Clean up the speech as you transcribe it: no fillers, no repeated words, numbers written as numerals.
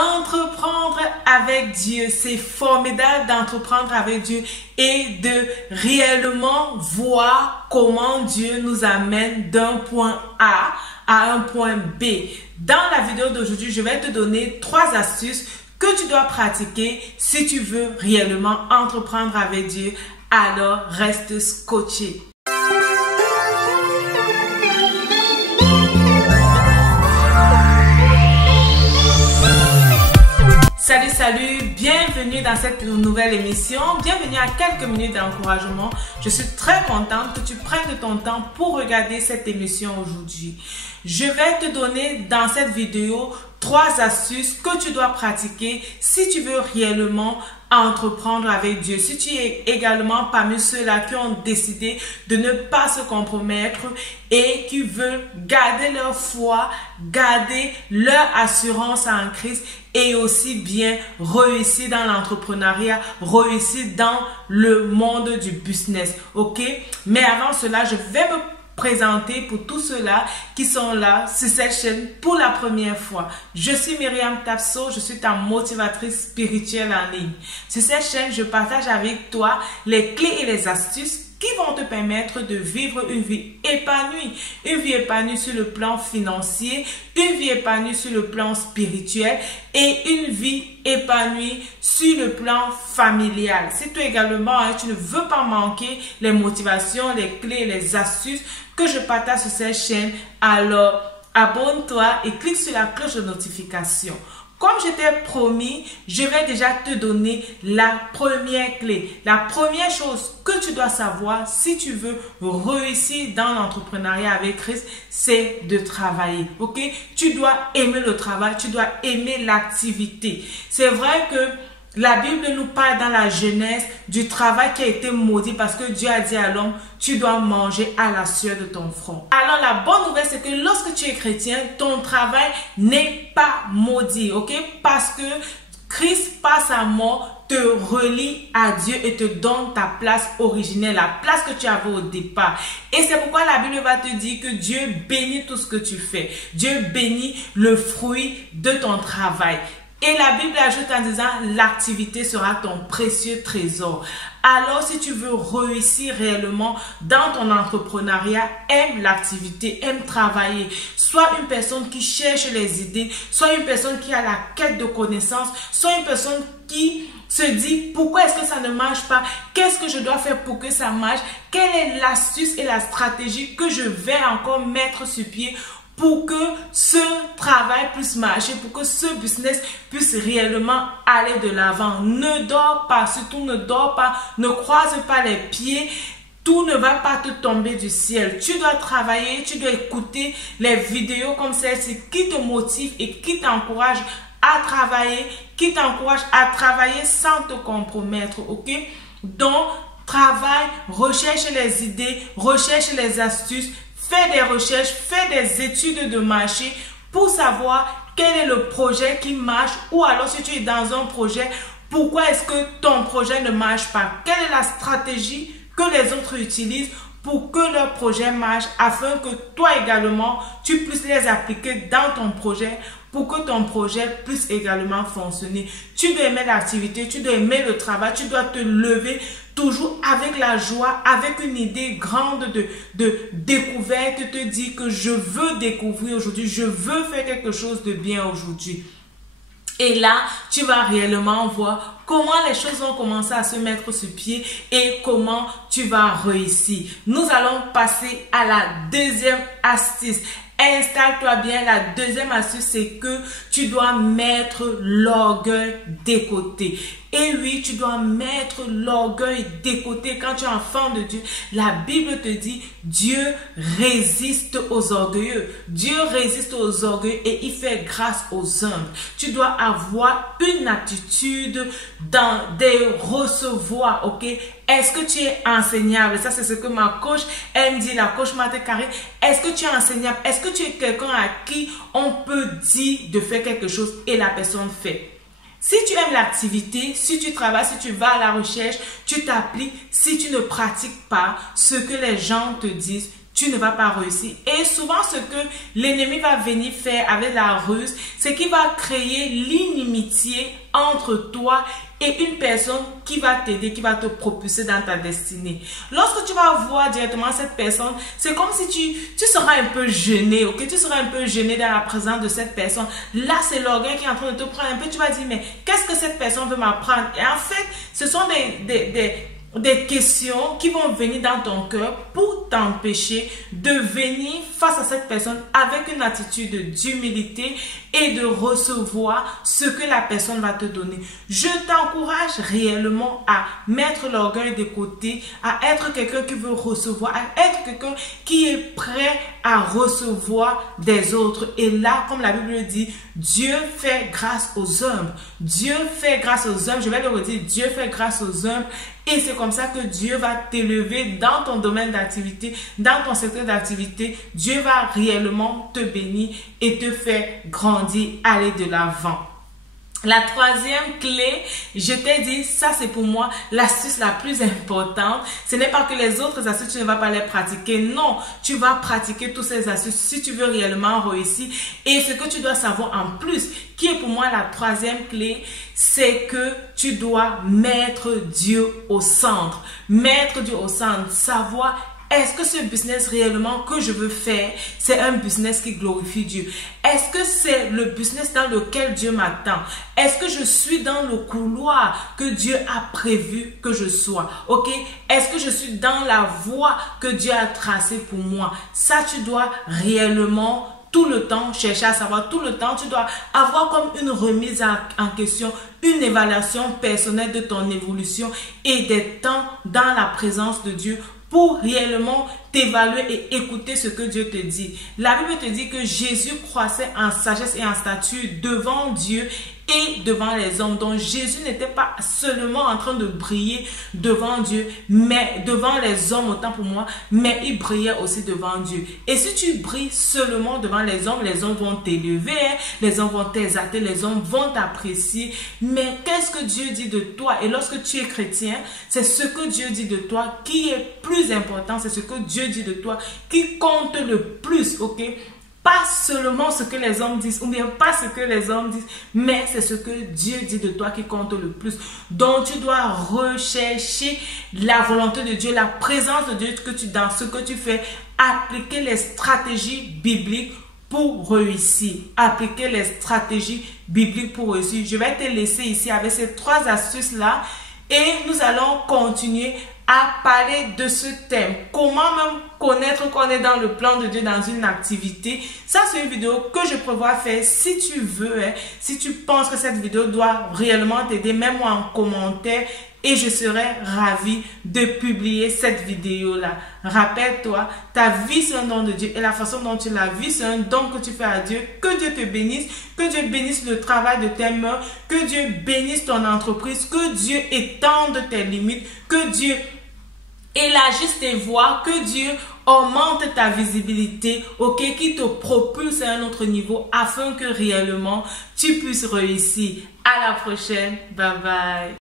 Entreprendre avec Dieu, c'est formidable d'entreprendre avec Dieu et de réellement voir comment Dieu nous amène d'un point A à un point B. Dans la vidéo d'aujourd'hui, je vais te donner 3 astuces que tu dois pratiquer si tu veux réellement entreprendre avec Dieu. Alors, reste scotché. Salut, bienvenue dans cette nouvelle émission, bienvenue à quelques minutes d'encouragement. Je suis très contente que tu prennes ton temps pour regarder cette émission aujourd'hui. Je vais te donner dans cette vidéo 3 astuces que tu dois pratiquer si tu veux réellement entreprendre avec Dieu. Si tu es également parmi ceux-là qui ont décidé de ne pas se compromettre et qui veulent garder leur foi, garder leur assurance en Christ et aussi bien réussir dans l'entrepreneuriat, réussir dans le monde du business. Ok? Mais avant cela, je vais me présenter pour tous ceux-là qui sont là sur cette chaîne pour la première fois. Je suis Myriam Tapso, je suis ta motivatrice spirituelle en ligne. Sur cette chaîne, je partage avec toi les clés et les astuces qui vont te permettre de vivre une vie épanouie sur le plan financier, une vie épanouie sur le plan spirituel et une vie épanouie sur le plan familial. Si toi également, tu ne veux pas manquer les motivations, les clés et les astuces que je partage sur cette chaîne, alors abonne-toi et clique sur la cloche de notification. Comme je t'ai promis, je vais déjà te donner la première clé. La première chose que tu dois savoir si tu veux réussir dans l'entrepreneuriat avec Christ, c'est de travailler. Ok? Tu dois aimer le travail, tu dois aimer l'activité. C'est vrai que la Bible nous parle dans la Genèse du travail qui a été maudit parce que Dieu a dit à l'homme, tu dois manger à la sueur de ton front. Alors la bonne nouvelle, c'est que lorsque tu es chrétien, ton travail n'est pas maudit, ok? Parce que Christ, par sa mort, te relie à Dieu et te donne ta place originelle, la place que tu avais au départ. Et c'est pourquoi la Bible va te dire que Dieu bénit tout ce que tu fais. Dieu bénit le fruit de ton travail. Et la Bible ajoute en disant, l'activité sera ton précieux trésor. Alors, si tu veux réussir réellement dans ton entrepreneuriat, aime l'activité, aime travailler. Sois une personne qui cherche les idées, sois une personne qui a la quête de connaissances, sois une personne qui se dit, pourquoi est-ce que ça ne marche pas? Qu'est-ce que je dois faire pour que ça marche? Quelle est l'astuce et la stratégie que je vais encore mettre sur pied pour que ce travail puisse marcher, pour que ce business puisse réellement aller de l'avant. Ne dors pas, surtout ne dors pas, ne croise pas les pieds. Tout ne va pas te tomber du ciel. Tu dois travailler, tu dois écouter les vidéos comme celle-ci qui te motivent et qui t'encouragent à travailler, qui t'encouragent à travailler sans te compromettre, ok? Donc, travaille, recherche les idées, recherche les astuces, fais des recherches, fais des études de marché pour savoir quel est le projet qui marche ou alors si tu es dans un projet, pourquoi est-ce que ton projet ne marche pas? Quelle est la stratégie que les autres utilisent pour que leur projet marche afin que toi également, tu puisses les appliquer dans ton projet pour que ton projet puisse également fonctionner. Tu dois aimer l'activité, tu dois aimer le travail, tu dois te lever toujours avec la joie, avec une idée grande de découverte, te dire que je veux découvrir aujourd'hui, je veux faire quelque chose de bien aujourd'hui. Et là, tu vas réellement voir comment les choses vont commencer à se mettre sur pied et comment tu vas réussir. Nous allons passer à la deuxième astuce. Installe-toi bien. La deuxième astuce, c'est que tu dois mettre l'orgueil de côté. Et oui, tu dois mettre l'orgueil de côté. Quand tu es enfant de Dieu, la Bible te dit, Dieu résiste aux orgueilleux. Dieu résiste aux orgueilleux et il fait grâce aux humbles. Tu dois avoir une attitude de recevoir, ok? Est-ce que tu es enseignable? Ça, c'est ce que ma coach, elle me dit, la coach Marthe Carré. Est-ce que tu es enseignable? Est-ce que tu es quelqu'un à qui on peut dire de faire quelque chose et la personne fait? Si tu aimes l'activité, si tu travailles, si tu vas à la recherche, tu t'appliques, si tu ne pratiques pas ce que les gens te disent, tu ne vas pas réussir. Et souvent, ce que l'ennemi va venir faire avec la ruse, c'est qu'il va créer l'inimitié entre toi et une personne qui va t'aider, qui va te propulser dans ta destinée. Lorsque tu vas voir directement cette personne, c'est comme si tu seras un peu gêné, ok? Tu seras un peu gêné dans la présence de cette personne. Là, c'est l'orgueil qui est en train de te prendre un peu. Tu vas dire, mais qu'est-ce que cette personne veut m'apprendre? Et en fait, ce sont des questions qui vont venir dans ton cœur pour t'empêcher de venir face à cette personne avec une attitude d'humilité et de recevoir ce que la personne va te donner. Je t'encourage réellement à mettre l'orgueil de côté, à être quelqu'un qui veut recevoir, à être quelqu'un qui est prêt à recevoir des autres. Et là, comme la Bible dit, Dieu fait grâce aux humbles. Dieu fait grâce aux humbles. Je vais le redire, Dieu fait grâce aux humbles. Et c'est comme ça que Dieu va t'élever dans ton domaine d'activité, dans ton secteur d'activité. Dieu va réellement te bénir et te faire grandir, aller de l'avant. La troisième clé, je t'ai dit, ça c'est pour moi l'astuce la plus importante. Ce n'est pas que les autres astuces, tu ne vas pas les pratiquer. Non, tu vas pratiquer toutes ces astuces si tu veux réellement réussir. Et ce que tu dois savoir en plus, qui est pour moi la troisième clé, c'est que tu dois mettre Dieu au centre. Mettre Dieu au centre, savoir est-ce que ce business réellement que je veux faire, c'est un business qui glorifie Dieu? Est-ce que c'est le business dans lequel Dieu m'attend? Est-ce que je suis dans le couloir que Dieu a prévu que je sois? Ok? Est-ce que je suis dans la voie que Dieu a tracée pour moi? Ça, tu dois réellement tout le temps chercher à savoir, tout le temps tu dois avoir comme une remise en question, une évaluation personnelle de ton évolution et des temps dans la présence de Dieu pour réellement t'évaluer et écouter ce que Dieu te dit. La Bible te dit que Jésus croissait en sagesse et en stature devant Dieu et devant les hommes. Donc Jésus n'était pas seulement en train de briller devant Dieu, mais devant les hommes, autant pour moi, mais il brillait aussi devant Dieu. Et si tu brilles seulement devant les hommes vont t'élever, les hommes vont t'exalter, les hommes vont t'apprécier. Mais qu'est-ce que Dieu dit de toi? Et lorsque tu es chrétien, c'est ce que Dieu dit de toi qui est plus important, c'est ce que Dieu dit de toi qui compte le plus, ok? Pas seulement ce que les hommes disent ou bien pas ce que les hommes disent, mais c'est ce que Dieu dit de toi qui compte le plus. Donc tu dois rechercher la volonté de Dieu, la présence de Dieu dans ce que tu fais, appliquer les stratégies bibliques pour réussir. Appliquer les stratégies bibliques pour réussir. Je vais te laisser ici avec ces 3 astuces-là et nous allons continuer à parler de ce thème. Comment même connaître qu'on est dans le plan de Dieu dans une activité. Ça, c'est une vidéo que je prévois faire. Si tu veux, si tu penses que cette vidéo doit réellement t'aider, mets-moi en commentaire et je serai ravie de publier cette vidéo-là. Rappelle-toi, ta vie c'est un don de Dieu et la façon dont tu la vis c'est un don que tu fais à Dieu. Que Dieu te bénisse, que Dieu bénisse le travail de tes mains, que Dieu bénisse ton entreprise, que Dieu étende tes limites, que Dieu élargisse tes voies, que Dieu augmente ta visibilité, ok, qui te propulse à un autre niveau afin que réellement tu puisses réussir. À la prochaine, bye bye.